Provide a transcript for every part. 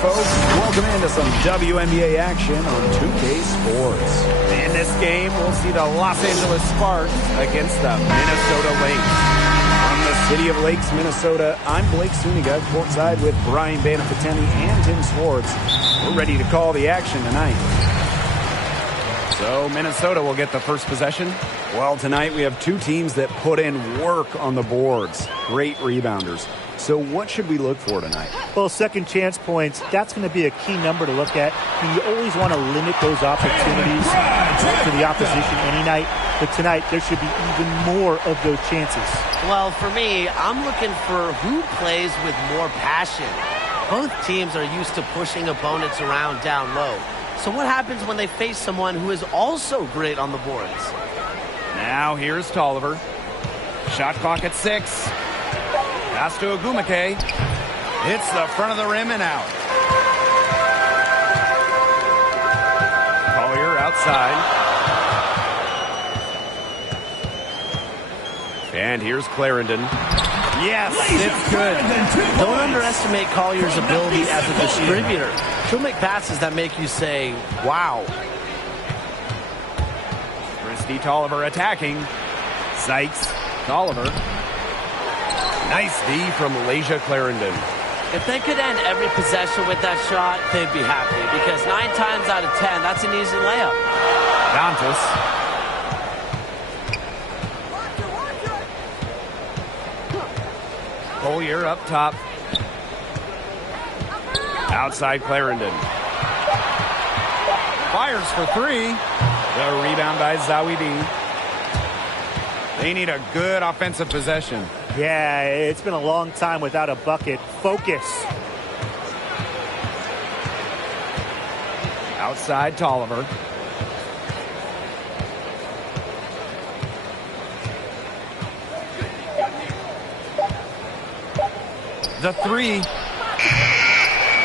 folks. Welcome into some WNBA action on 2K Sports. In this game, we'll see the Los Angeles Sparks against the Minnesota Lynx. From the city of Lakes, Minnesota, I'm Blake Suniga, courtside with Brian Banafitemi and Tim Swartz. We're ready to call the action tonight. So Minnesota will get the first possession. Well, tonight we have two teams that put in work on the boards. Great rebounders. So what should we look for tonight? Well, second chance points, that's going to be a key number to look at. You always want to limit those opportunities to the opposition any night. But tonight, there should be even more of those chances. Well, for me, I'm looking for who plays with more passion. Both teams are used to pushing opponents around down low. So what happens when they face someone who is also great on the boards? Now here's Tolliver. Shot clock at 6. Pass to Ogumake. Hits the front of the rim and out. Collier outside. And here's Clarendon. Yes, it's good. Don't underestimate Collier's ability as a distributor. She'll make passes that make you say, wow. Christy Tolliver attacking. Sykes, Tolliver. Nice D from Lasia Clarendon. If they could end every possession with that shot, they'd be happy. Because 9 times out of 10, that's an easy layup. Dantas. Collier up top. Outside Clarendon. Fires for 3. The rebound by Zawidi. They need a good offensive possession. Yeah, it's been a long time without a bucket. Focus. Outside Tolliver. The 3.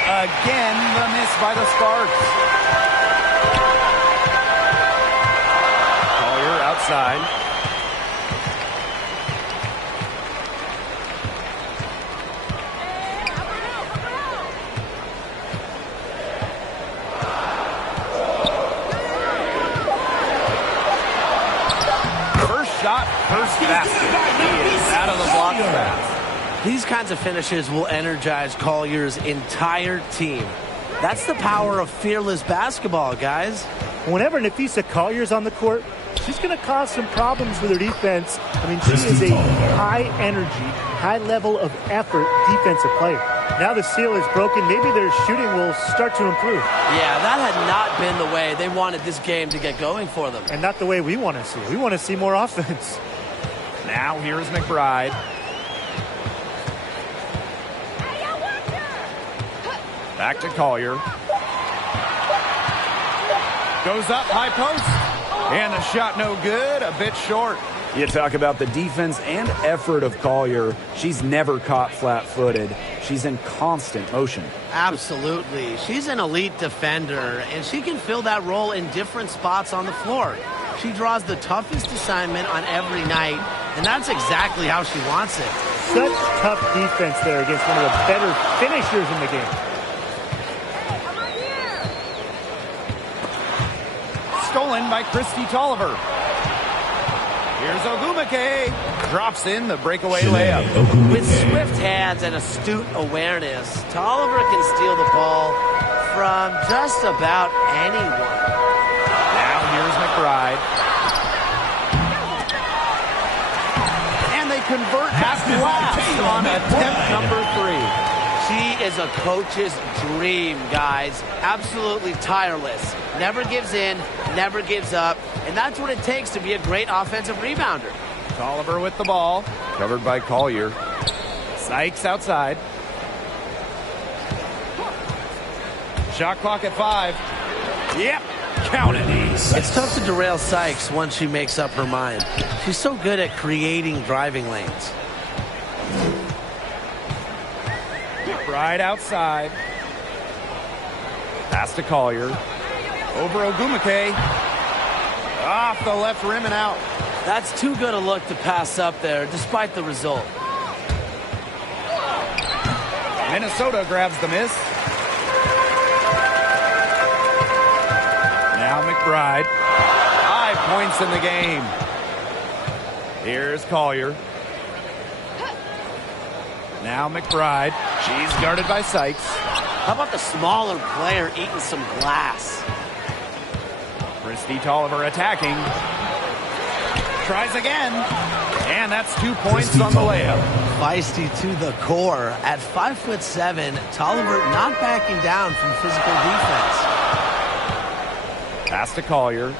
Again, the miss by the Sparks. Collier outside. First basket. He is out of the block fast. These kinds of finishes will energize Collier's entire team. That's the power of fearless basketball, guys. Whenever Nafisa Collier's on the court, she's going to cause some problems with her defense. I mean, she is a high-energy, high level of effort defensive player. Now the seal is broken. Maybe their shooting will start to improve. Yeah, that had not been the way they wanted this game to get going for them. And not the way we want to see. We want to see more offense. Now here's McBride. Back to Collier. Goes up, high post. And the shot no good, a bit short. You talk about the defense and effort of Collier. She's never caught flat-footed. She's in constant motion. Absolutely. She's an elite defender, and she can fill that role in different spots on the floor. She draws the toughest assignment on every night, and that's exactly how she wants it. Such tough defense there against one of the better finishers in the game. Stolen by Christy Tolliver. Here's Ogumake. Drops in the breakaway layup. With swift hands and astute awareness, Tolliver can steal the ball from just about anyone. Now here's McBride. And they convert at last on attempt number 3. She is a coach's dream, guys. Absolutely tireless. Never gives in, never gives up. And that's what it takes to be a great offensive rebounder. Tolliver with the ball. Covered by Collier. Sykes outside. Shot clock at 5. Yep. Count it. It's tough to derail Sykes once she makes up her mind. She's so good at creating driving lanes. Right outside. Pass to Collier. Over Ogumake. Off the left rim and out. That's too good a look to pass up there, despite the result. Minnesota grabs the miss. McBride. 5 points in the game. Here's Collier. Now McBride. She's guarded by Sykes. How about the smaller player eating some glass? Christy Tolliver attacking. Tries again. And that's 2 points on the layup. Feisty to the core. At 5'7", Tolliver not backing down from physical defense. Pass to Collier.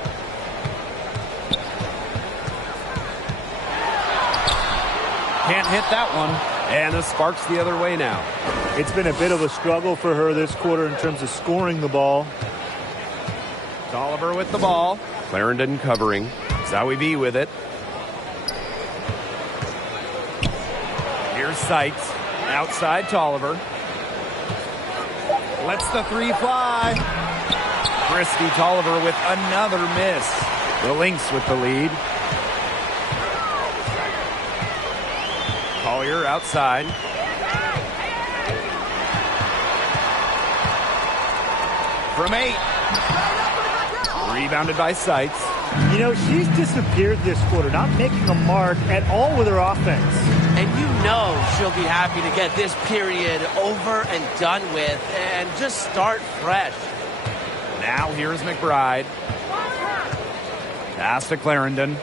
Can't hit that one. And the Sparks the other way now. It's been a bit of a struggle for her this quarter in terms of scoring the ball. Tolliver with the ball. Clarendon covering. Zowie B with it. Here's Sykes. Outside Tolliver. Lets the three fly. Christy Tolliver with another miss. The Lynx with the lead. Collier outside. From 8. Rebounded by Sykes. You know, she's disappeared this quarter, not making a mark at all with her offense. And you know she'll be happy to get this period over and done with and just start fresh. Now here's McBride. Pass to Clarendon.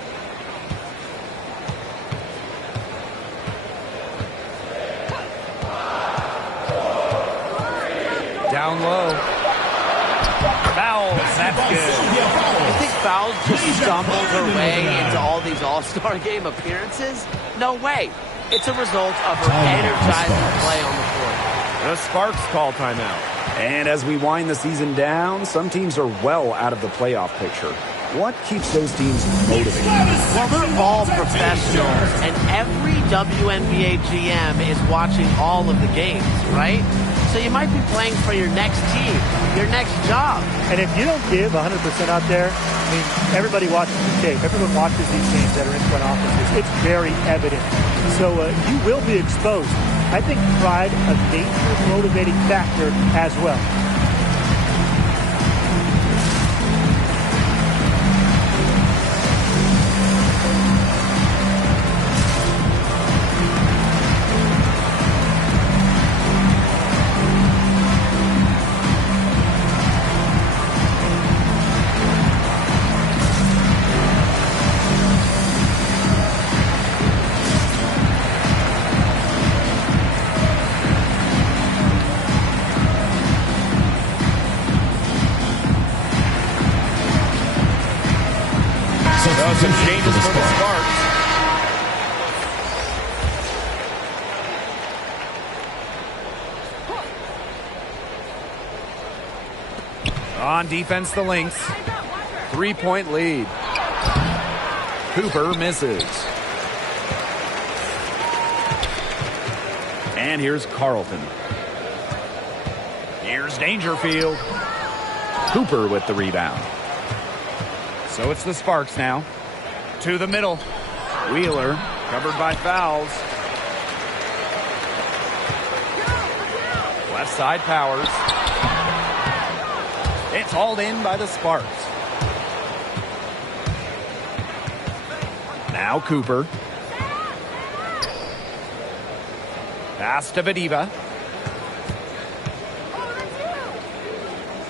Down low. Fouls. That's good. You think Fouls just stumbled her way into all these All-Star game appearances? No way. It's a result of her energizing play on the court. The Sparks call timeout. And as we wind the season down, some teams are well out of the playoff picture. What keeps those teams motivated? Well, they're all professionals, and every WNBA GM is watching all of the games, right? So you might be playing for your next team, your next job. And if you don't give 100% out there, I mean, everybody watches the tape. Everyone watches these games that are in front offices. It's very evident. So you will be exposed. I think pride a major motivating factor as well. Some changes for the Sparks. On defense, the Lynx. 3-point lead. Cooper misses. And here's Carlton. Here's Dangerfield. Cooper with the rebound. So it's the Sparks now. To the middle. Wheeler covered by Fouls. Left side Powers. It's hauled in by the Sparks. Now Cooper. Pass to Vadiva.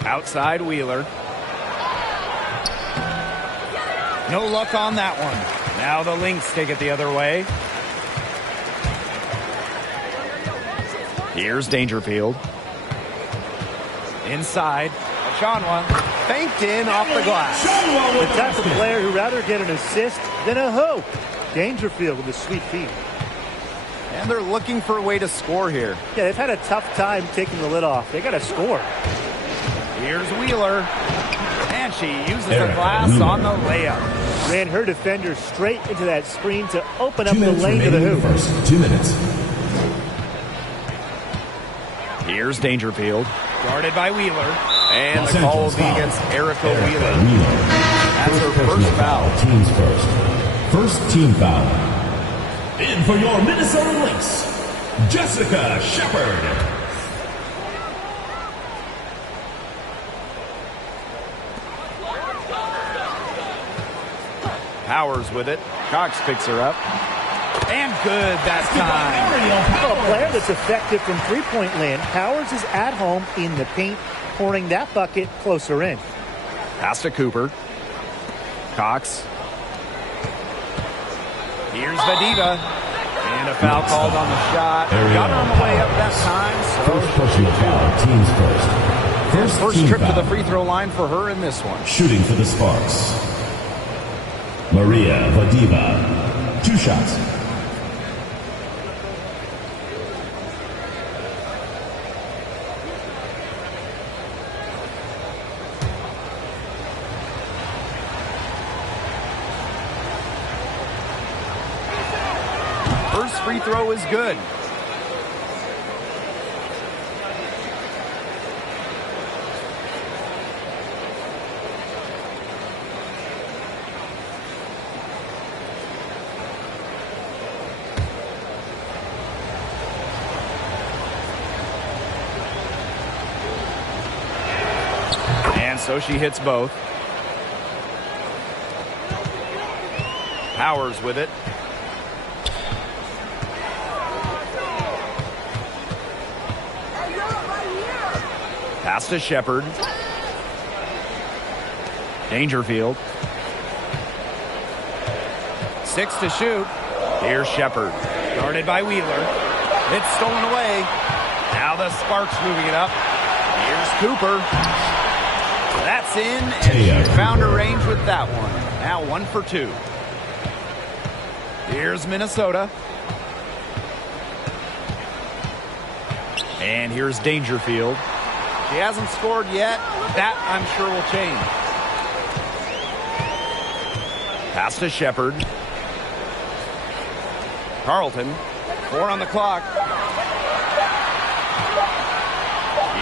Outside Wheeler. No luck on that one. Now the Lynx take it the other way. Here's Dangerfield. Inside. Shanwa banked in off the glass. The type of player who'd rather get an assist than a hoop. Dangerfield with a sweet feed. And they're looking for a way to score here. Yeah, they've had a tough time taking the lid off. They got to score. Here's Wheeler. And she uses the glass on the layup. Ran her defender straight into that screen to open up the lane to the hoop. First 2 minutes. Here's Dangerfield. Guarded by Wheeler. And the call will be against Erica Wheeler. That's her first foul. Teams first. First team foul. In for your Minnesota Lynx, Jessica Shepard. Powers with it. Cox picks her up. And good that time. For a player that's effective from three-point land, Powers is at home in the paint, pouring that bucket closer in. Pass to Cooper. Cox. Here's Vadiva. And a foul called on the shot. Got her on the way up that time. So First personal foul, teams first. First trip to the free throw line for her in this one. Shooting for the Sparks. Maria Vadiva. 2 shots. First free throw is good. And so she hits both. Powers with it. Pass to Shepard. Dangerfield. 6 to shoot. Here's Shepard. Guarded by Wheeler. It's stolen away. Now the Sparks moving it up. Here's Cooper. That's in, and she found her range with that one. Now 1 for 2. Here's Minnesota. And here's Dangerfield. She hasn't scored yet. That, I'm sure, will change. Pass to Shepard. Carlton. 4 on the clock.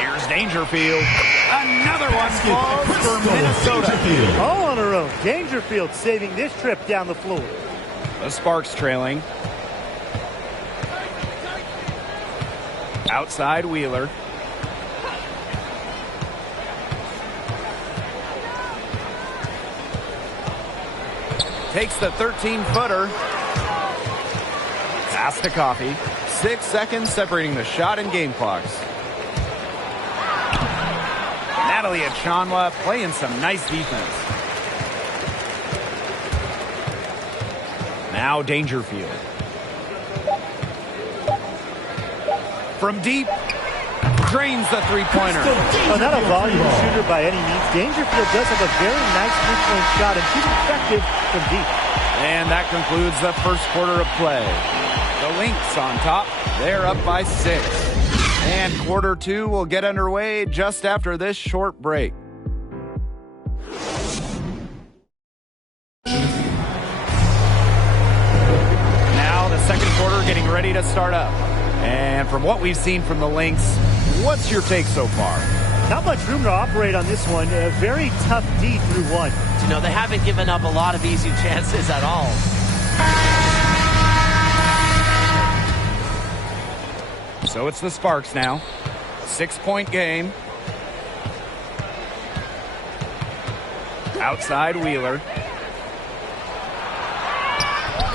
Here's Dangerfield. Another one falls for Minnesota. All on her own. Dangerfield saving this trip down the floor. The Sparks trailing. Outside Wheeler. Takes the 13-footer. Pass to Coffey. 6 seconds separating the shot and game clocks. Natalie Achanwa playing some nice defense. Now Dangerfield. From deep. Drains the three-pointer. Oh, not a volume shooter by any means. Dangerfield does have a very nice three-point shot, and she's effective from deep. And that concludes the first quarter of play. The Lynx on top. They're up by 6. And quarter 2 will get underway just after this short break. Now the second quarter getting ready to start up. And from what we've seen from the Lynx, what's your take so far? Not much room to operate on this one. A very tough D through 1. You know, they haven't given up a lot of easy chances at all. So it's the Sparks now. 6-point game. Outside Wheeler.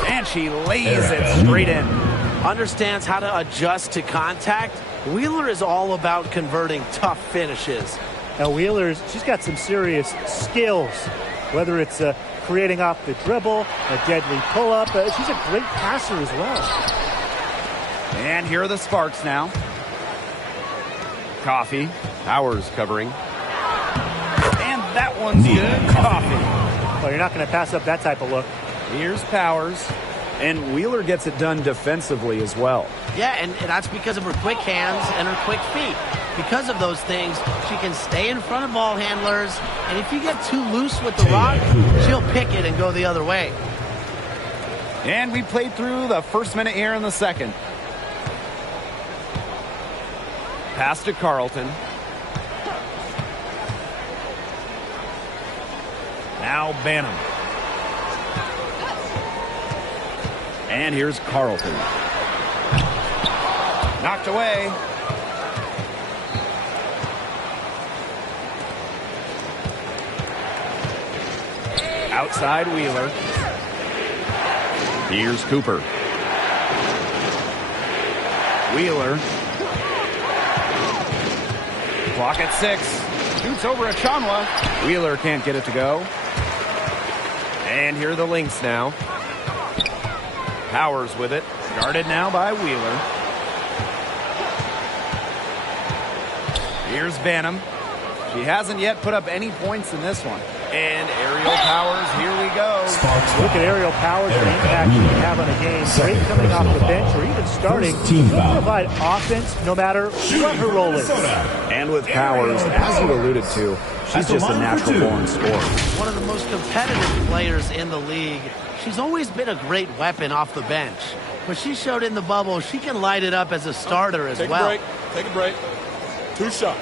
And she lays it straight in. Understands how to adjust to contact. Wheeler is all about converting tough finishes. Now Wheeler's, she's got some serious skills, whether it's creating off the dribble, a deadly pull-up. She's a great passer as well. And here are the Sparks now. Coffey. Powers covering. And that one's good. Coffey. Well, you're not going to pass up that type of look. Here's Powers. And Wheeler gets it done defensively as well. Yeah, and that's because of her quick hands and her quick feet. Because of those things, she can stay in front of ball handlers, and if you get too loose with the rock, she'll pick it and go the other way. And we played through the first minute here in the second. Pass to Carlton. Now Banham. And here's Carlton. Knocked away. Outside Wheeler. Here's Cooper. Wheeler. Clock at 6. Shoots over Achanwa. Wheeler can't get it to go. And here are the Lynx now. Powers with it. Guarded now by Wheeler. Here's Banham. She hasn't yet put up any points in this one. And aerial Powers, here we go. Look at aerial Powers, the impact she can have on a game. Great coming off the bench or even starting. She'll provide offense no matter what her role is. And with Powers, as you alluded to, she's just a natural-born scorer. One of the most competitive players in the league. She's always been a great weapon off the bench. But she showed in the bubble she can light it up as a starter as well. Take a break. 2 shots.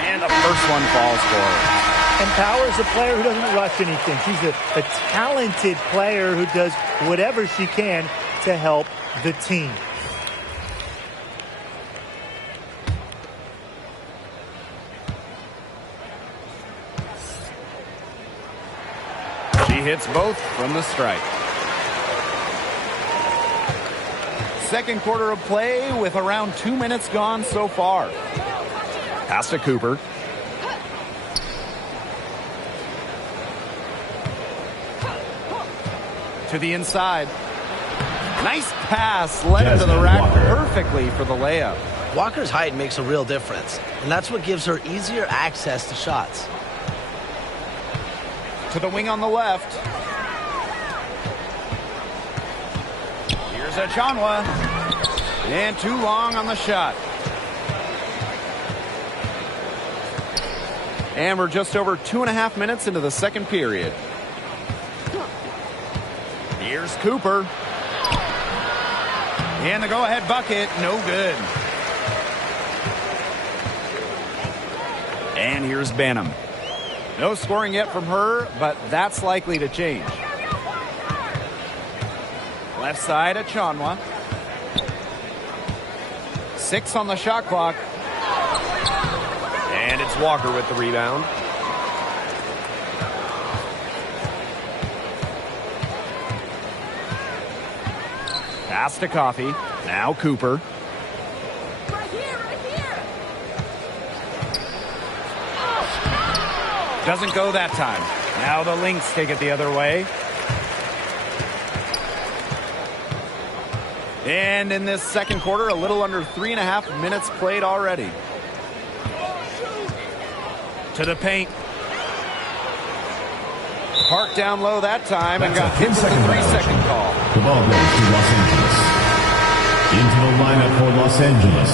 And the first one falls for her. And Powers is a player who doesn't rush anything. She's a talented player who does whatever she can to help the team. She hits both from the stripe. Second quarter of play with around 2 minutes gone so far. Pass to Cooper. To the inside. Nice pass. Led into the rack perfectly for the layup. Walker's height makes a real difference, and that's what gives her easier access to shots. To the wing on the left. Here's Achanwa. And too long on the shot. And we're just over 2.5 minutes into the second period. Here's Cooper. And the go-ahead bucket, no good. And here's Banham. No scoring yet from her, but that's likely to change. Left side, Achanwa. 6 on the shot clock. And it's Walker with the rebound. Pass to Coffey. Now Cooper. Right here. Doesn't go that time. Now the Lynx take it the other way. And in this second quarter, a little under 3.5 minutes played already. To the paint. Parked down low that time and got hit with the 3-second call. The ball goes to Los Angeles. Into the lineup for Los Angeles.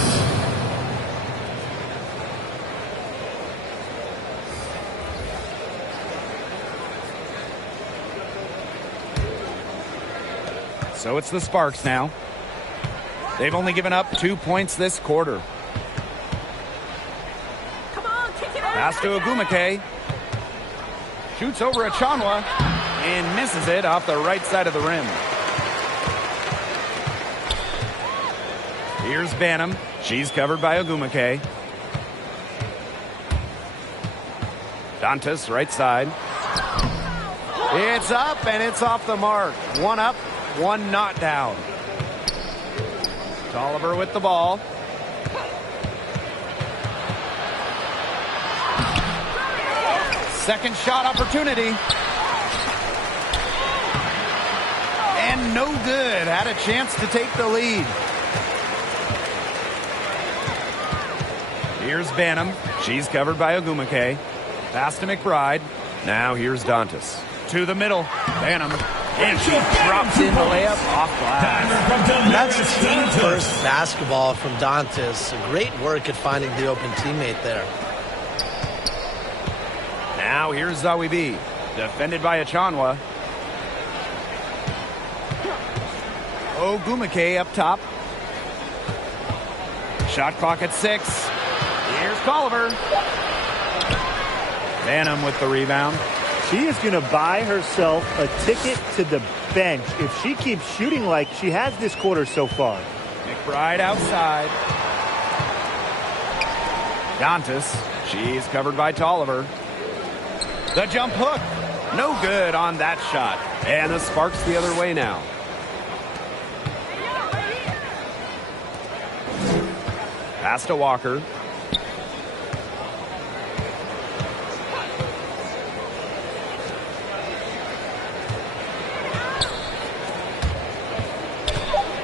So it's the Sparks now. They've only given up 2 points this quarter. Come on, kick it out. Pass to Ogumake. Shoots over Achanwa and misses it off the right side of the rim. Here's Banham. She's covered by Ogumake. Dantas, right side. It's up and it's off the mark. One up, one not down. Tolliver with the ball. Second shot opportunity. And no good. Had a chance to take the lead. Here's Banham. She's covered by Ogumake. Pass to McBride. Now here's Dantas. To the middle. Banham. And she drops in the layup off glass. That's team first basketball from Dantas. Great work at finding the open teammate there. Now here's Zawi B. Defended by Achanwa. Ogumake up top. Shot clock at 6. Here's Tolliver. Banham with the rebound. She is going to buy herself a ticket to the bench if she keeps shooting like she has this quarter so far. McBride outside. Dantas. She's covered by Tolliver. The jump hook. No good on that shot. And the Sparks the other way now. Pass to Walker.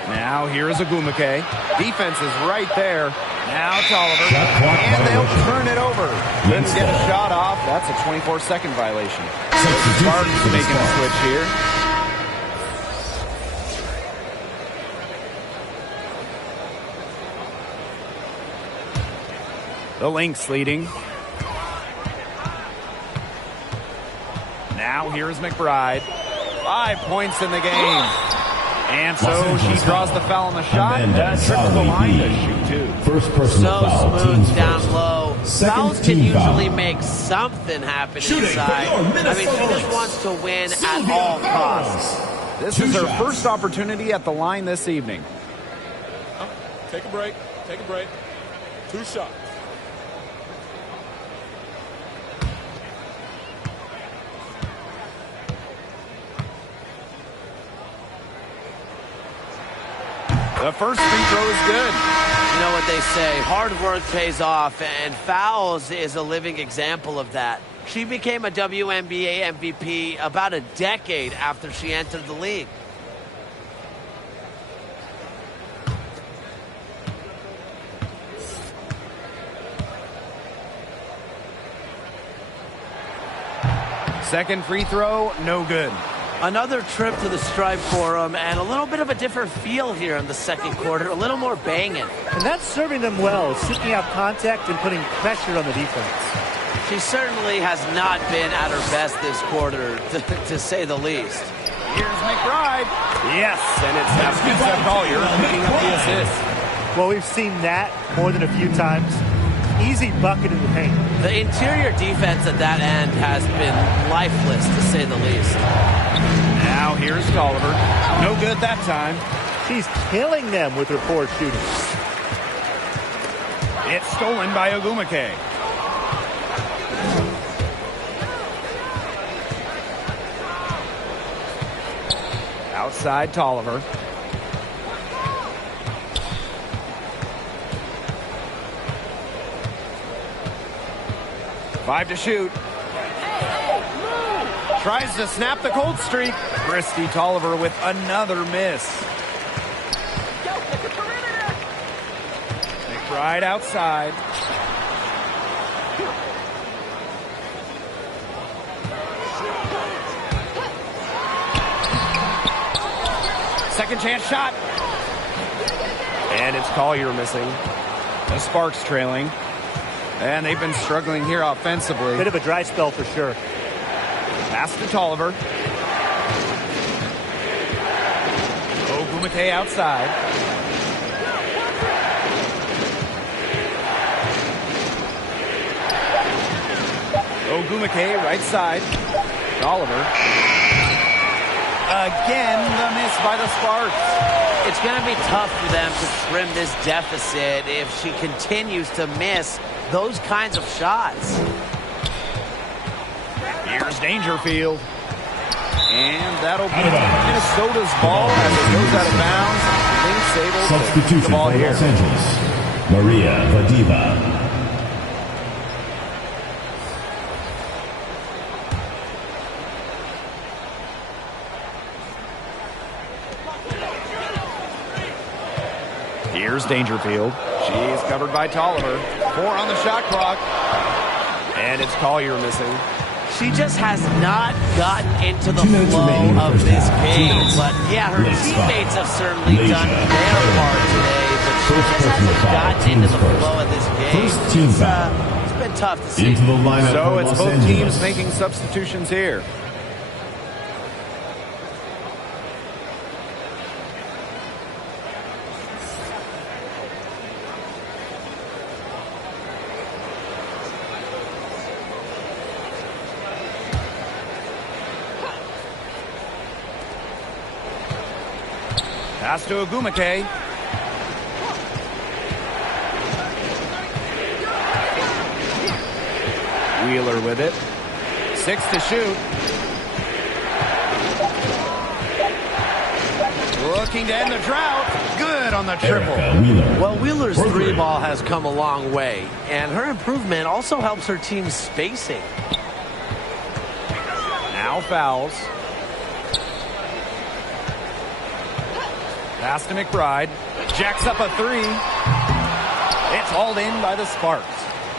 Now here's Agumake. Defense is right there. Now Tolliver. And they'll turn it over. Couldn't get a shot off. That's a 24-second violation. Sparks making a switch here. The Lynx leading. Now here's McBride. 5 points in the game. And so she draws the foul on the shot. Trips the line to shoot two. First personal foul. So smooth down first. low. Fouls can usually make something happen inside. I mean, she just wants to win at all costs. This is her first opportunity at the line this evening. Take a break. Take a break. 2 shots. The first free throw is good. You know what they say, hard work pays off, and fouls is a living example of that. She became a WNBA MVP about a decade after she entered the league. Second free throw, no good. Another trip to the stripe for them, and a little bit of a different feel here in the second quarter, a little more banging. And that's serving them well, seeking out contact and putting pressure on the defense. She certainly has not been at her best this quarter, to say the least. Here's McBride. Yes, and it's Aspen Collier picking up the assist. Well, we've seen that more than a few times. Easy bucket in the paint. The interior defense at that end has been lifeless, to say the least. Now here's Tolliver. No good that time. She's killing them with her poor shooting. It's stolen by Agumake. Outside Tolliver. Five to shoot. Tries to snap the cold streak. Christy Tolliver with another miss. McBride outside. Second chance shot. And it's Collier missing. The Sparks trailing. And they've been struggling here offensively. Bit of a dry spell for sure. Pass to Tolliver. Ogumake outside. Ogumake right side. Tolliver. Again, the miss by the Sparks. It's going to be tough for them to trim this deficit if she continues to miss those kinds of shots. Here's Dangerfield. And that'll be Minnesota's ball as it goes out of bounds. Lynx able to keep the ball here. Los Angeles, Maria Vadiva. Here's Dangerfield. She's covered by Tolliver. 4 on the shot clock. And it's Collier missing. She just has not gotten into the flow of this game. But yeah, her teammates have certainly done their part today, but she just hasn't gotten into the flow of this game. It's been tough to see. Into the lineup So for it's Los both Angeles. teams making substitutions here. Pass to Agumake. Wheeler with it. 6 to shoot. Looking to end the drought. Good on the triple. Well, Wheeler's three ball has come a long way, and her improvement also helps her team's spacing. Now fouls. Pass to McBride. Jacks up a three. It's hauled in by the Sparks.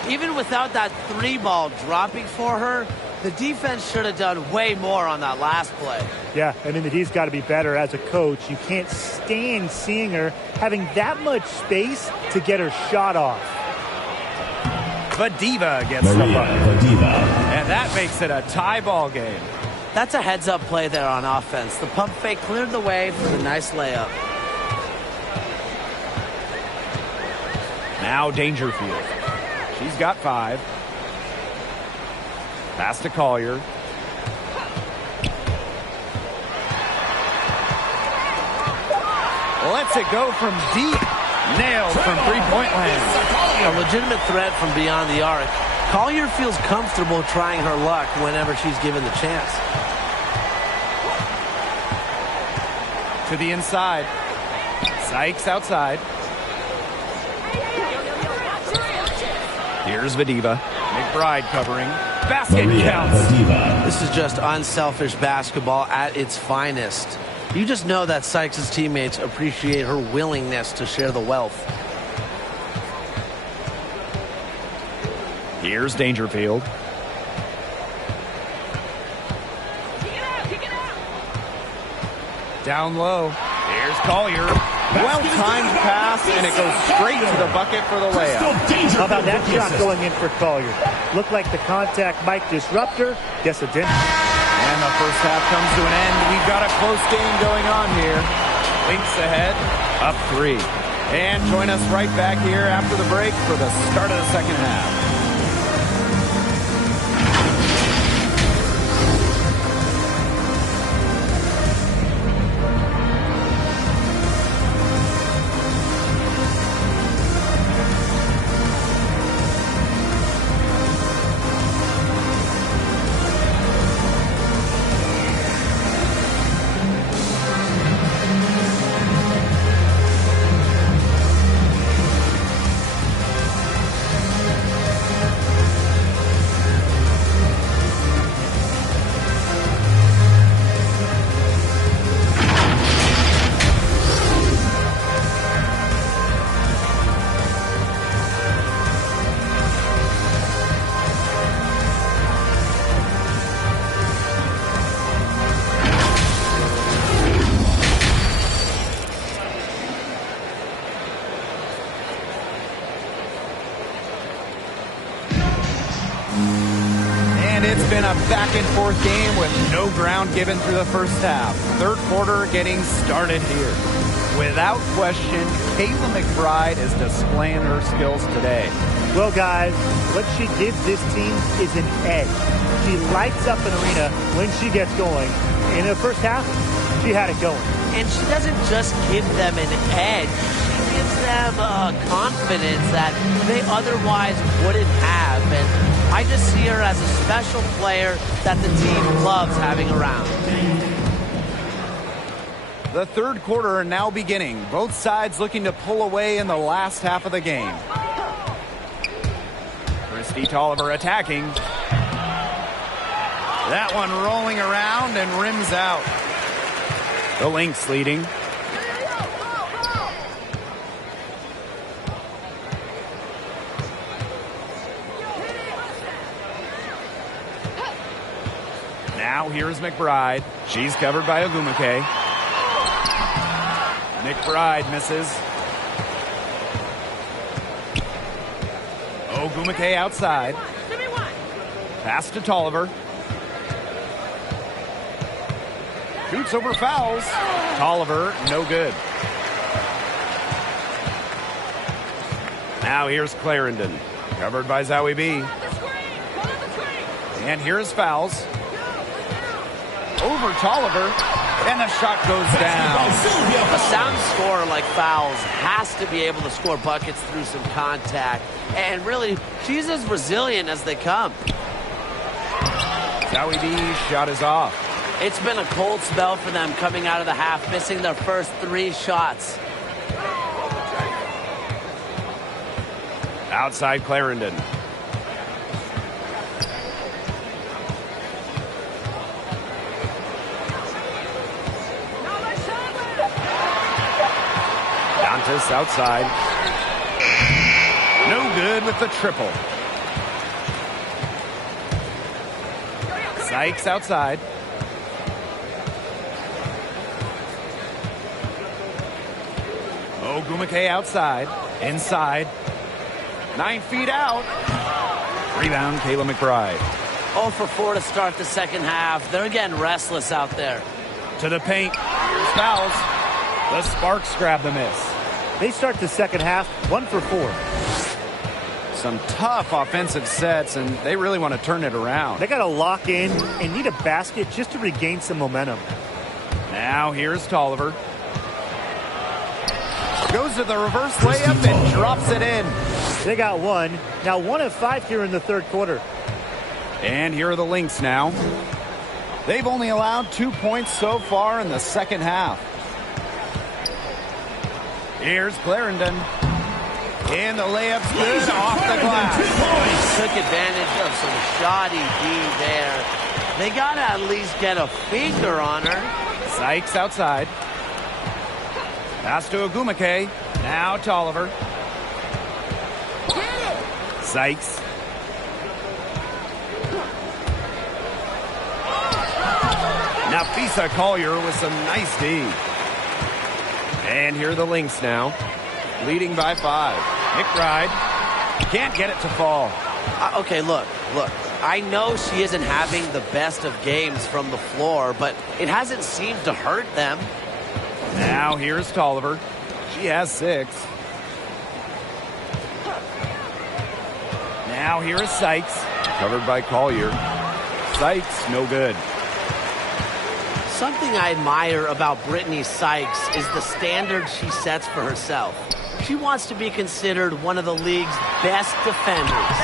Even without that three ball dropping for her, the defense should have done way more on that last play. Yeah, I mean, the D's got to be better as a coach. You can't stand seeing her having that much space to get her shot off. Vadiva gets the bucket. And that makes it a tie ball game. That's a heads-up play there on offense. The pump fake cleared the way for the nice layup. Now Dangerfield. She's got 5. Pass to Collier. Lets it go from deep. Nailed from three-point land. A legitimate threat from beyond the arc. Collier feels comfortable trying her luck whenever she's given the chance. To the inside. Sykes outside. Here's Vadiva. McBride covering. Basket counts. This is just unselfish basketball at its finest. You just know that Sykes' teammates appreciate her willingness to share the wealth. Here's Dangerfield. Down low. Here's Collier. Well-timed pass, and it goes straight to the bucket for the layup. How about that shot going in for Collier? Looked like the contact might disrupt her. Guess it didn't. And the first half comes to an end. We've got a close game going on here. Lynx ahead, up 3. And join us right back here after the break for the start of the second half. It's been a back-and-forth game with no ground given through the first half. Third quarter getting started here. Without question, Kayla McBride is displaying her skills today. Well, guys, what she gives this team is an edge. She lights up an arena when she gets going. In the first half, she had it going. And she doesn't just give them an edge. She gives them confidence that they otherwise wouldn't have. And I just see her as a special player that the team loves having around. The third quarter now beginning. Both sides looking to pull away in the last half of the game. Christy Tolliver attacking. That one rolling around and rims out. The Lynx leading. Now here's McBride. She's covered by Ogumake. McBride misses. Ogumake outside. Pass to Tolliver. Shoots over fouls. Tolliver, no good. Now here's Clarendon. Covered by Zowie B. And here's fouls. Over Tolliver. And the shot goes down. A sound scorer like Fouls has to be able to score buckets through some contact. And really, she's as resilient as they come. Zoe B's shot is off. It's been a cold spell for them coming out of the half, missing their first 3 shots. Outside Clarendon. Dantas outside. No good with the triple. Sykes outside. Ogumake outside. Inside. 9 feet out. Rebound, Kayla McBride. 0 for 4 to start the second half. They're getting restless out there. To the paint. Here's fouls. The Sparks grab the miss. They start the second half 1 for 4. Some tough offensive sets, and they really want to turn it around. They got to lock in and need a basket just to regain some momentum. Now here's Tolliver. Goes to the reverse layup and drops it in. They got 1. Now 1 of 5 here in the third quarter. And here are the Lynx now. They've only allowed 2 points so far in the second half. Here's Clarendon. And the layup's good off the glass. Took advantage of some shoddy D there. They got to at least get a finger on her. Sykes outside. Pass to Ogumake. Now Tolliver. Sykes. Nafisa Collier with some nice D. And here are the Lynx now. Leading by 5. McBride can't get it to fall. Okay, look. I know she isn't having the best of games from the floor, but it hasn't seemed to hurt them. Now here's Tolliver. She has 6. Now here is Sykes. Covered by Collier. Sykes, no good. Something I admire about Brittany Sykes is the standard she sets for herself. She wants to be considered one of the league's best defenders.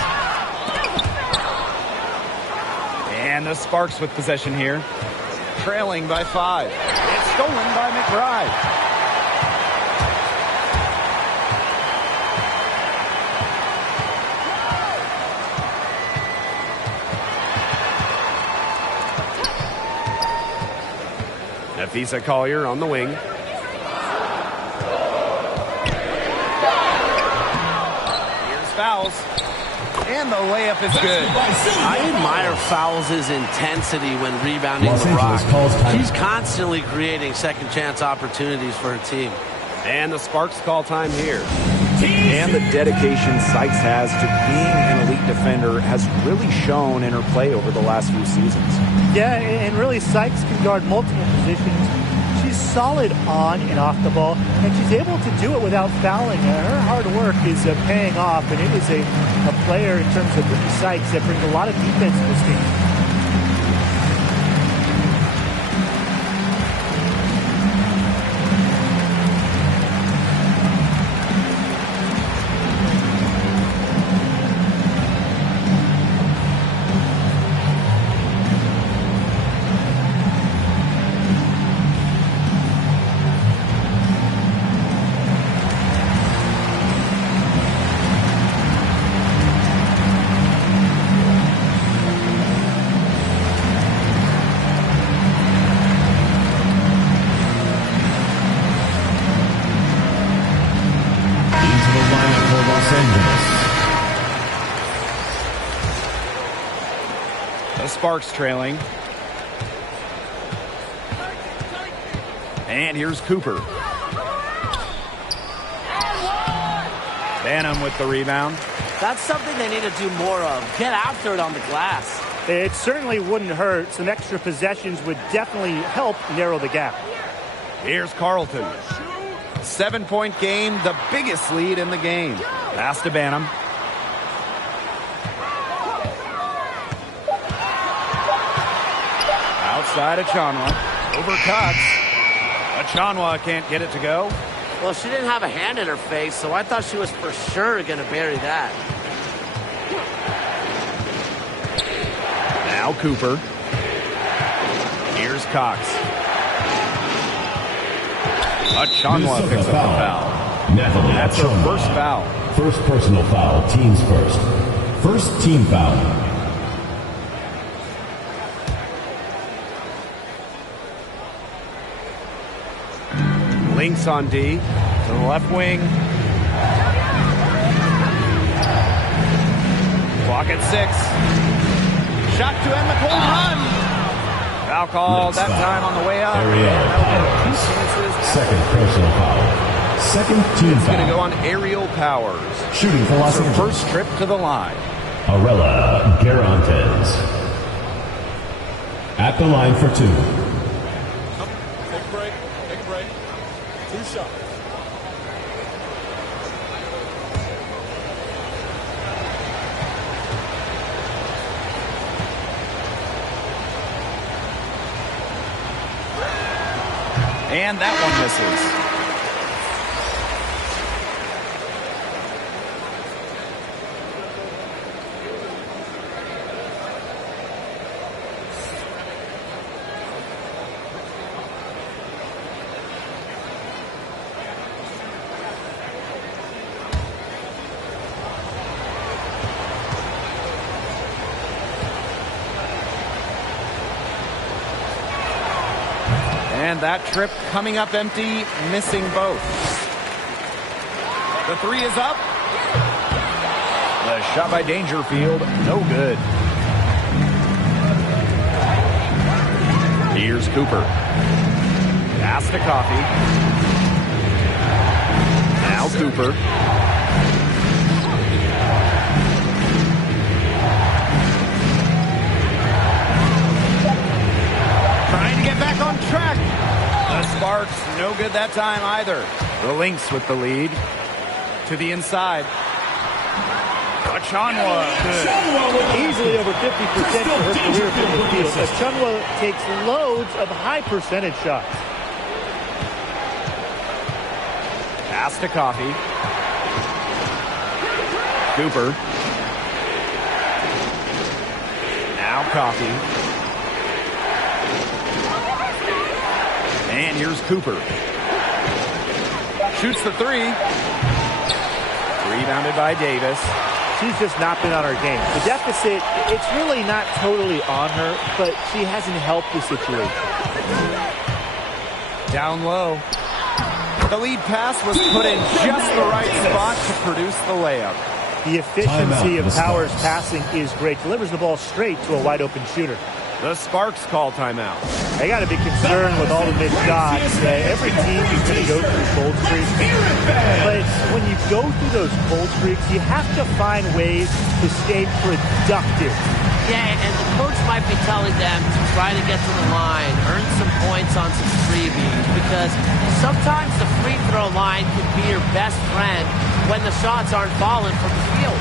And the Sparks with possession here. Trailing by 5. It's stolen by McBride. Nafisa Collier on the wing. Here's fouls. And the layup is good. I admire Fowles' intensity when rebounding the rock. She's constantly creating second chance opportunities for her team. And the Sparks call time here. And the dedication Sykes has to being an elite defender has really shown in her play over the last few seasons. Yeah, and really Sykes can guard multiple positions. She's solid on and off the ball, and she's able to do it without fouling. Her hard work is paying off, and it is a player in terms of Brittany Sykes that brings a lot of defense to this game. Sparks trailing. And here's Cooper. Banham with the rebound. That's something they need to do more of. Get after it on the glass. It certainly wouldn't hurt. Some extra possessions would definitely help narrow the gap. Here's Carlton. 7-point game, the biggest lead in the game. Pass to Banham. Outside Achanwa. Overcuts. Achanwa can't get it to go. Well, she didn't have a hand in her face, so I thought she was for sure going to bury that. Now Now Cooper. Here's Cox. Achanwa picks up the foul. That's her first foul. First personal foul, teams first. First team foul. Lynx on D to the left wing. Clock at 6. Shot to end the cold run. Foul called that time on the way up. Second personal foul. Second team It's foul. going to go on Aerial Powers. Shooting for Los Her Angeles. first trip to the line. Arella Garantes. At the line for 2. Take a break. Take a break. 2 shots. And that one misses. And that trip coming up empty, missing both. The 3 is up. The shot by Dangerfield, no good. Here's Cooper. Pass to Coffey. Now Cooper. Trying to get back on track. The Sparks, no good that time either. The Lynx with the lead. To the inside. Achanwa, good. Easily over 50% for her career from the field. Achanwa takes loads of high percentage shots. Pass to Coffey. Cooper. Now Coffey. And here's Cooper. Shoots the 3. Rebounded by Davis. She's just not been on her game. The deficit, it's really not totally on her, but she hasn't helped the situation. Down low. The lead pass was put in just the right spot to produce the layup. The efficiency of Powers' passing is great. Delivers the ball straight to a wide-open shooter. The Sparks call timeout. They got to be concerned with all the missed shots. Every team is going to go through cold streaks. But when you go through those cold streaks, you have to find ways to stay productive. Yeah, and the coach might be telling them to try to get to the line, earn some points on some freebies, because sometimes the free throw line can be your best friend when the shots aren't falling from the field.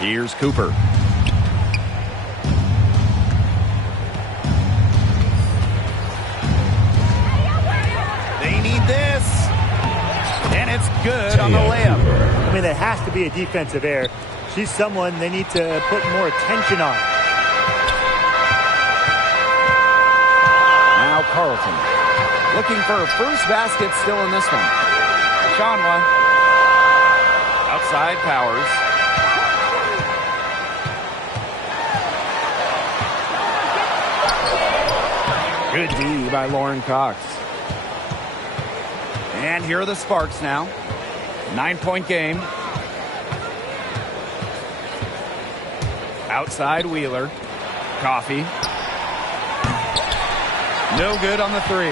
Here's Cooper. They need this. And it's good on the layup. I mean, there has to be a defensive error. She's someone they need to put more attention on. Now Carlton. Looking for a first basket still in this one. Achanwa. Outside Powers. Good D by Lauren Cox. And here are the Sparks now. 9-point game. Outside Wheeler. Coffey. No good on the three.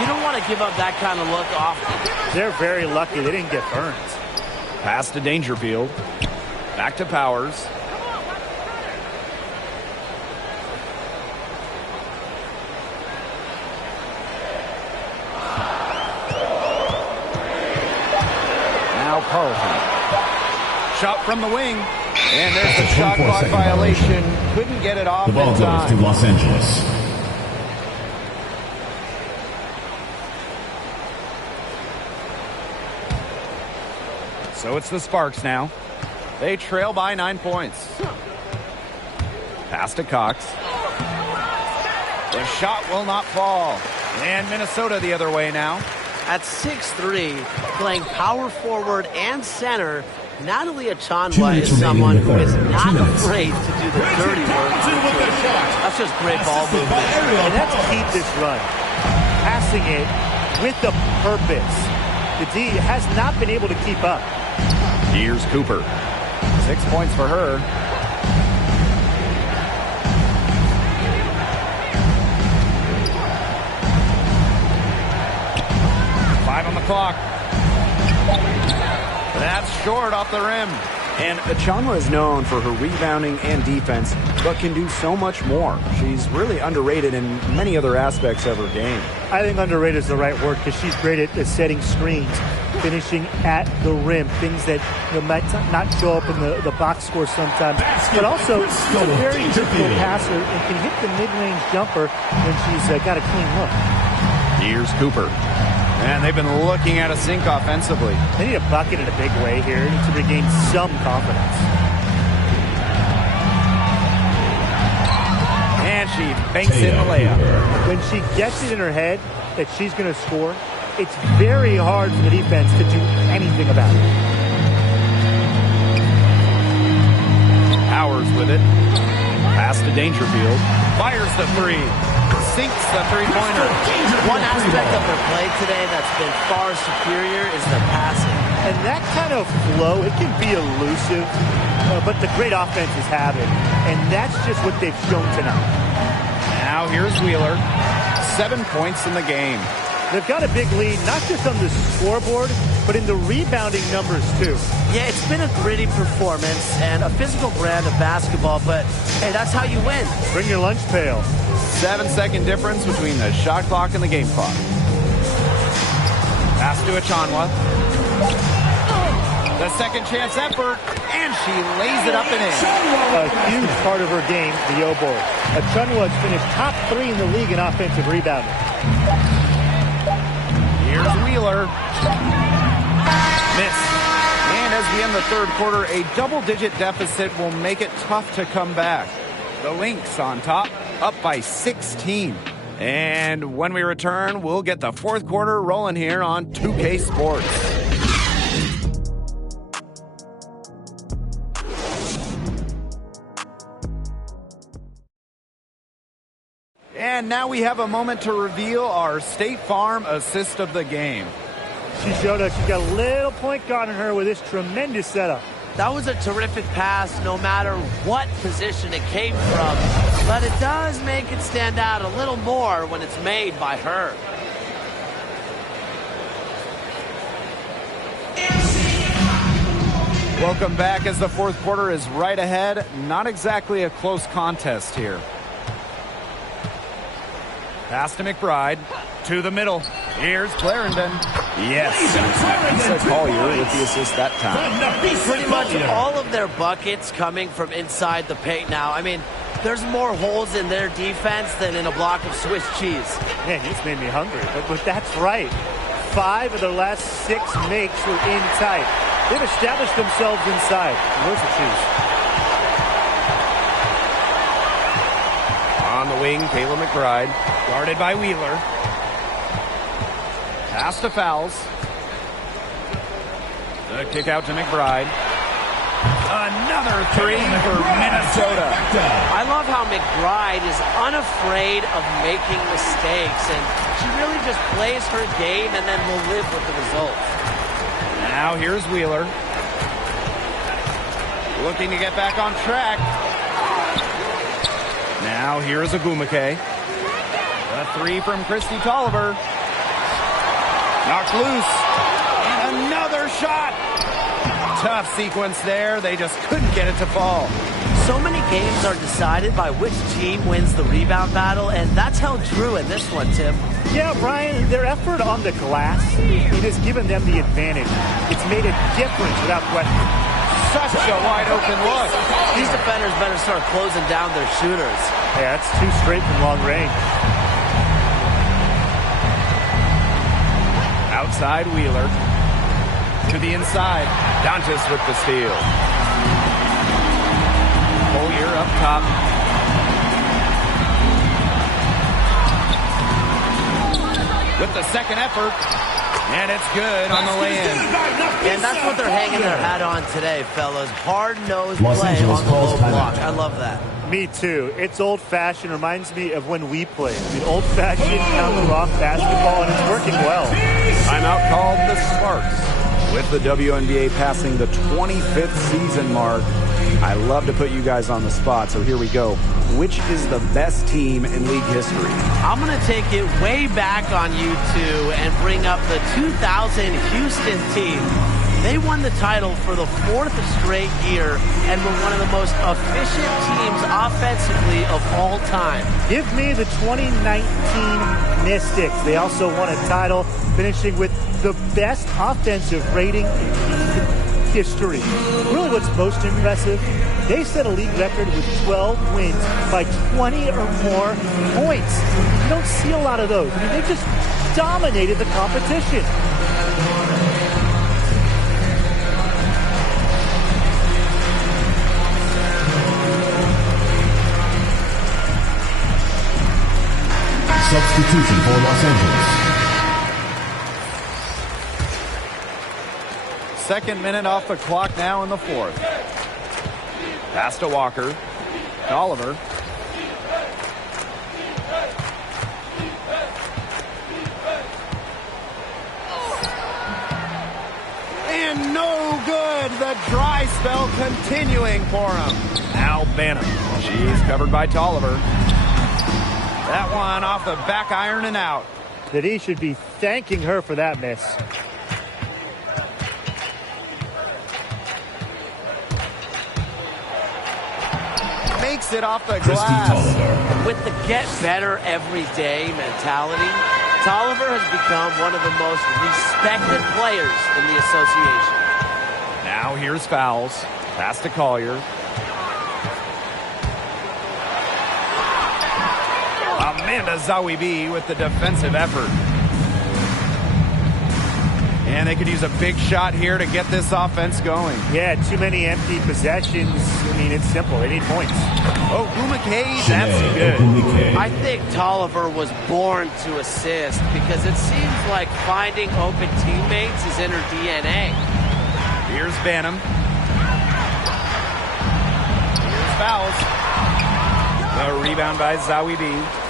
You don't want to give up that kind of look often. They're very lucky they didn't get burned. Pass to Dangerfield. Back to Powers. Now Carlton. Shot from the wing. And there's the shot clock violation. Couldn't get it off The ball in goes time. to Los Angeles. So it's the Sparks now. They trail by 9 points. Pass to Cox. The shot will not fall. And Minnesota the other way now. At 6'3", playing power forward and center, Natalie Achanwa is someone who is not afraid to do the dirty work. That's just great ball movement. And that's keep this run. Passing it with a purpose. The D has not been able to keep up. Here's Cooper. 6 points for her. Five on the clock. That's short off the rim. And Achanwa is known for her rebounding and defense, but can do so much more. She's really underrated in many other aspects of her game. I think underrated is the right word because she's great at setting screens, finishing at the rim, things that might not show up in the box score sometimes. But also, she's a very difficult passer and can hit the mid-range jumper when she's got a clean look. Here's Cooper. And they've been looking at a sink offensively. They need a bucket in a big way here to regain some confidence. And she banks in the layup. When she gets it in her head that she's going to score, it's very hard for the defense to do anything about it. Powers with it. Pass to Dangerfield. Fires the three. Sinks the three-pointer. One aspect of their play today that's been far superior is their passing. And that kind of flow, it can be elusive, but the great offenses have it. And that's just what they've shown tonight. Now here's Wheeler. 7 points in the game. They've got a big lead, not just on the scoreboard, but in the rebounding numbers, too. Yeah, it's been a gritty performance and a physical brand of basketball, but, hey, that's how you win. Bring your lunch pail. 7-second difference between the shot clock and the game clock. Pass to Achanwa. The second chance effort, and she lays it up and in. A huge part of her game, the O-ball. Achanwa has finished top 3 in the league in offensive rebounding. Here's Wheeler. Miss. And as we end the third quarter, a double-digit deficit will make it tough to come back. The Lynx on top, up by 16. And when we return, we'll get the fourth quarter rolling here on 2K Sports. And now we have a moment to reveal our State Farm assist of the game. She showed us she's got a little point guard in her with this tremendous setup. That was a terrific pass no matter what position it came from. But it does make it stand out a little more when it's made by her. Welcome back as the fourth quarter is right ahead. Not exactly a close contest here. Pass to McBride. To the middle. Here's Clarendon. Yes. Lisa Collier with the assist that time. Pretty much all of their buckets coming from inside the paint now. I mean, there's more holes in their defense than in a block of Swiss cheese. Man, you just made me hungry. But that's right. 5 of their last 6 makes were in tight. They've established themselves inside. Where's the cheese? On the wing, Kayla McBride. Guarded by Wheeler. Pass to Fouls. The kick out to McBride. Another three for Minnesota. I love how McBride is unafraid of making mistakes, and she really just plays her game and then will live with the results. Now here's Wheeler. Looking to get back on track. Now here's Agumake. The three from Christy Tolliver. Knocked loose. And another shot. Tough sequence there. They just couldn't get it to fall. So many games are decided by which team wins the rebound battle, and that's held true in this one, Tim. Yeah, Brian, their effort on the glass, it has given them the advantage. It's made a difference without question. Such a wide open look. These defenders better start closing down their shooters. Yeah, that's two straight from long range. Outside Wheeler. To the inside. Dantas with the steal. Collier up top. With the second effort. And it's good on the lay-in. And that's what they're hanging their hat on today, fellas. Hard-nosed play on the low block. I love that. Me too. It's old-fashioned. Reminds me of when we played. I mean, old-fashioned counter-off basketball, and it's working well. Timeout called the Sparks. With the WNBA passing the 25th season mark, I love to put you guys on the spot, so here we go. Which is the best team in league history? I'm going to take it way back on you two and bring up the 2000 Houston team. They won the title for the fourth straight year and were one of the most efficient teams offensively of all time. Give me the 2019 Mystics. They also won a title, finishing with the best offensive rating in league history. Really what's most impressive, they set a league record with 12 wins by 20 or more points. You don't see a lot of those. I mean, they just dominated the competition. Substitution for Los Angeles. Second minute off the clock now in the fourth. Pass to Walker. Oliver. And no good. The dry spell continuing for him. Now Banham. She's covered by Tolliver. That one off the back iron and out. That he should be thanking her for that miss. Makes it off the glass. With the get better every day mentality, Tolliver has become one of the most respected players in the association. Now here's fouls. Pass to Collier. Amanda Zawibi with the defensive effort. And they could use a big shot here to get this offense going. Yeah, too many empty possessions. I mean, it's simple. They need points. Oh, Gumake, that's good. I think Tolliver was born to assist because it seems like finding open teammates is in her DNA. Here's Banham. Here's fouls. The rebound by Zawibi.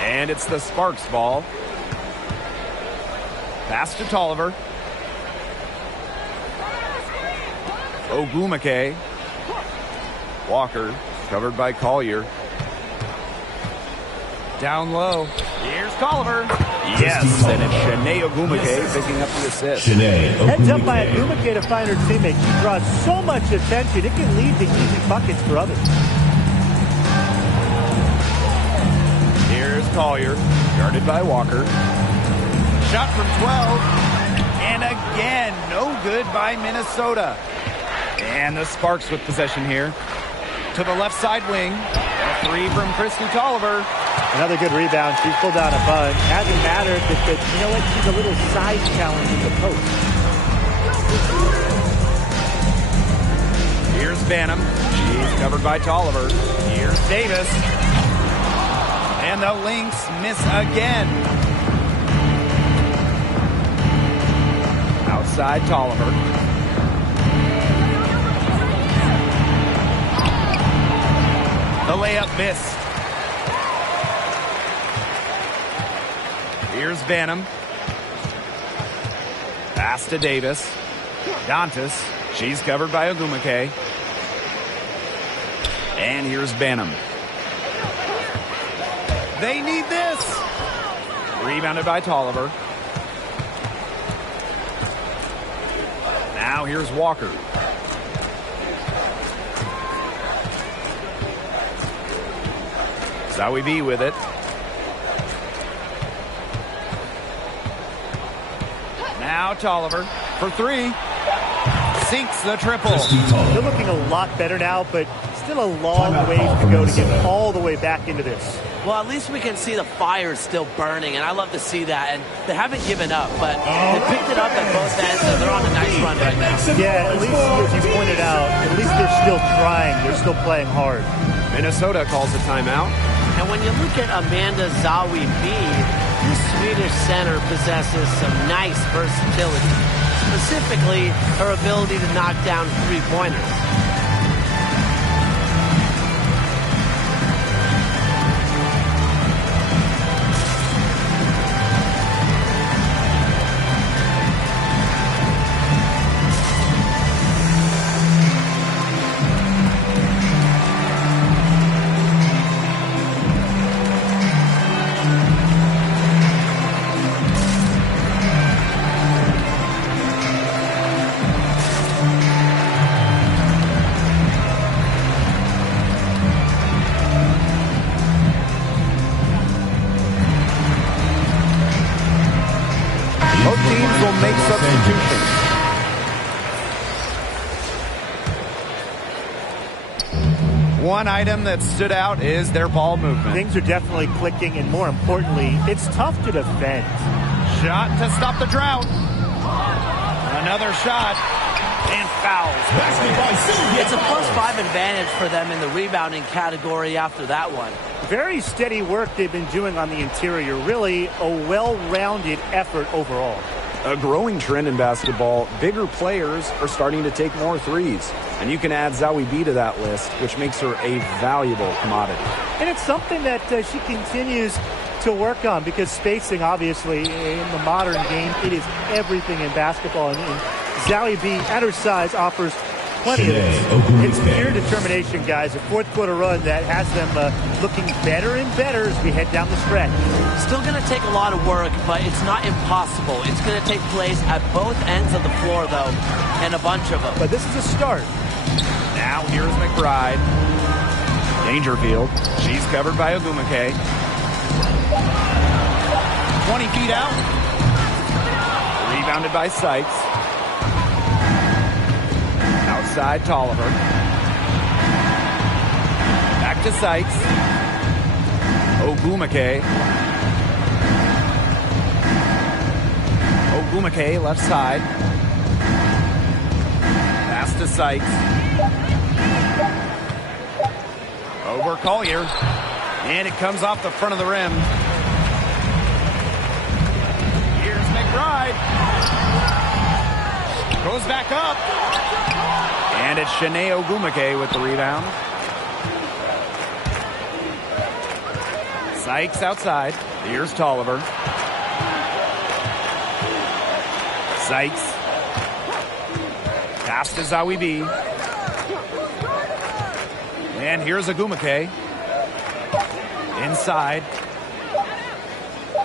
And it's the Sparks ball. Pass to Tolliver. Ogumake. Walker, covered by Collier. Down low. Here's Tolliver. Yes, and it's Shanae Ogumake picking up the assist. Heads up by Ogumake to find her teammate. She draws so much attention, it can lead to easy buckets for others. Here's Collier, guarded by Walker. Shot from 12. And again, no good by Minnesota. And the Sparks with possession here. To the left side wing. A three from Christy Tolliver. Another good rebound. She's pulled down a bunch. Hasn't mattered that, you know what, she's a little size challenge in the post. Here's Banham. She's covered by Tolliver. Here's Davis. And the Lynx miss again. Outside Tolliver. The layup missed. Here's Banham. Pass to Davis. Dantas. She's covered by Ogumake. And here's Banham. They need this. Rebounded by Tolliver. Now here's Walker. Zowie B with it. Now Tolliver for three. Sinks the triple. They're looking a lot better now, but still a long ways to go to get all the way back into this. Well, at least we can see the fire is still burning, and I love to see that. And they haven't given up, but they picked it up at both ends, and they're on a nice run right now. Yeah, at least, as you pointed out, at least they're still trying. They're still playing hard. Minnesota calls a timeout. And when you look at Amanda Zowie B, this Swedish center possesses some nice versatility, specifically her ability to knock down three-pointers. Both teams will make substitutions. One item that stood out is their ball movement. Things are definitely clicking, and more importantly, it's tough to defend. Shot to stop the drought. Another shot. And fouls. It's a +5 advantage for them in the rebounding category after that one. Very steady work they've been doing on the interior. Really a well-rounded effort overall. A growing trend in basketball, bigger players are starting to take more threes. And you can add Zowie B to that list, which makes her a valuable commodity. And it's something that she continues to work on, because spacing, obviously, in the modern game, it is everything in basketball. And Zowie B, at her size, offers plenty of it. It's pure determination, guys. A fourth-quarter run that has them looking better and better as we head down the stretch. Still going to take a lot of work, but it's not impossible. It's going to take place at both ends of the floor, though, and a bunch of them. But this is a start. Now here's McBride. Dangerfield. She's covered by Ogumake. 20 feet out. Rebounded by Sykes. Outside Tolliver. Back to Sykes. Ogumake. Ogumake left side. Pass to Sykes. Over Collier. And it comes off the front of the rim. Here's McBride. Goes back up. And it's Shanae Ogumake with the rebound. Sykes outside. Here's Tolliver. Sykes. Pass to Zowie B. And here's Ogumake. Inside.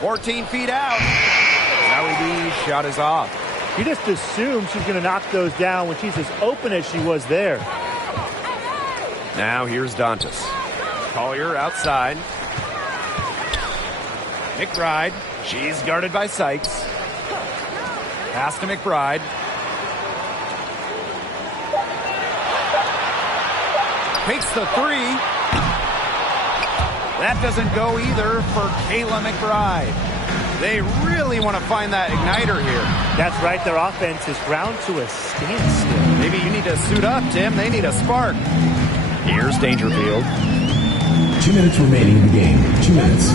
14 feet out. Zowie B's shot is off. You just assume she's going to knock those down when she's as open as she was there. Now here's Dantas. Collier outside. McBride. She's guarded by Sykes. Pass to McBride. Takes the three. That doesn't go either for Kayla McBride. They really want to find that igniter here. That's right. Their offense is ground to a standstill. Maybe you need to suit up, Tim. They need a spark. Here's Dangerfield. 2 minutes remaining in the game. 2 minutes.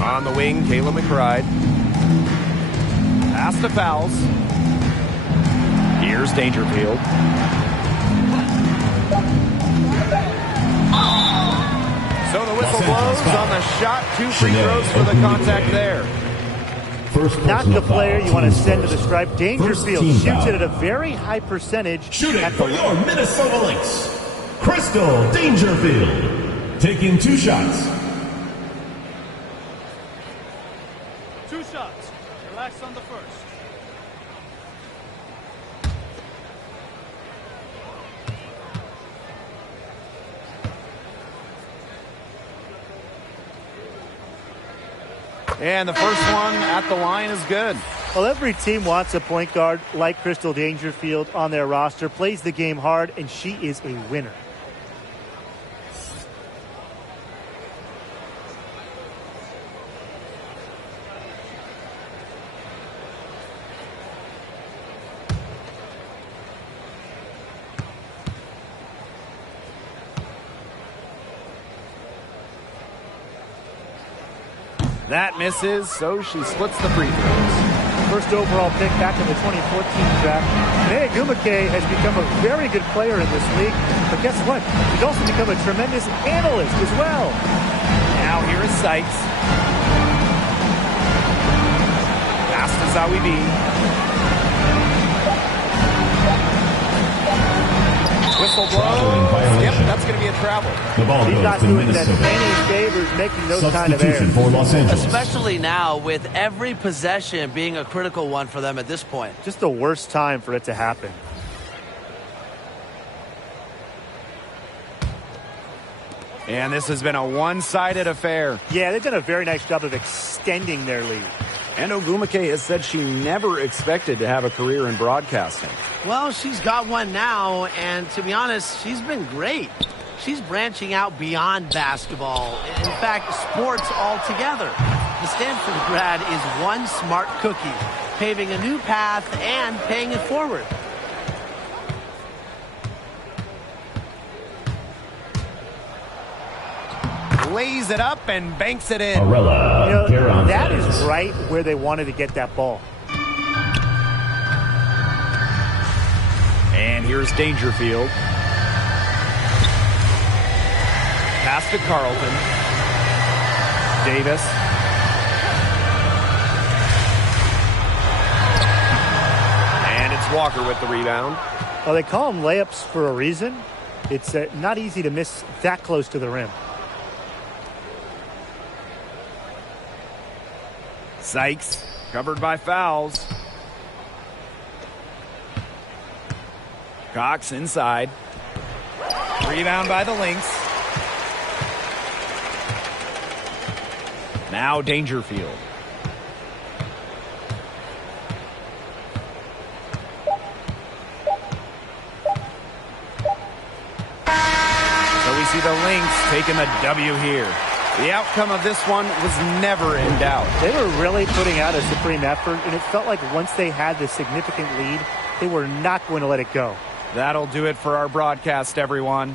On the wing, Kayla McBride. Pass to Fouls. Here's Dangerfield. So the whistle blows on the shot. 2 free throws for the contact there. Not the player you want to send to the stripe. Dangerfield shoots it at a very high percentage. Shooting for your Minnesota Lynx, Crystal Dangerfield. Taking 2 shots. 2 shots. Relax on the first. And the first one at the line is good. Well, every team wants a point guard like Crystal Dangerfield on their roster, plays the game hard, and she is a winner. That misses, so she splits the free throws. First overall pick back in the 2014 draft. Nea Gumake has become a very good player in this league, but guess what? She's also become a tremendous analyst as well. Now here is Sykes. Fast as how we be. Whistle blows. Yep, that's going to be a travel. The ball She's goes not to doing that Minnesota. any favors making those kind of Substitution errors. for Los Angeles. Especially now with every possession being a critical one for them at this point. Just the worst time for it to happen. And this has been a one-sided affair. Yeah, they've done a very nice job of extending their lead. And Ogumake has said she never expected to have a career in broadcasting. Well, she's got one now, and to be honest, she's been great. She's branching out beyond basketball. In fact, sports altogether. The Stanford grad is one smart cookie, paving a new path and paying it forward. Lays it up and banks it in. Arella, That is right where they wanted to get that ball. And here's Dangerfield. Pass to Carlton. Davis. And it's Walker with the rebound. Well, they call them layups for a reason. It's not easy to miss that close to the rim. Sykes, covered by fouls. Cox inside. Rebound by the Lynx. Now Dangerfield. So we see the Lynx taking the W here. The outcome of this one was never in doubt. They were really putting out a supreme effort, and it felt like once they had the significant lead, they were not going to let it go. That'll do it for our broadcast, everyone.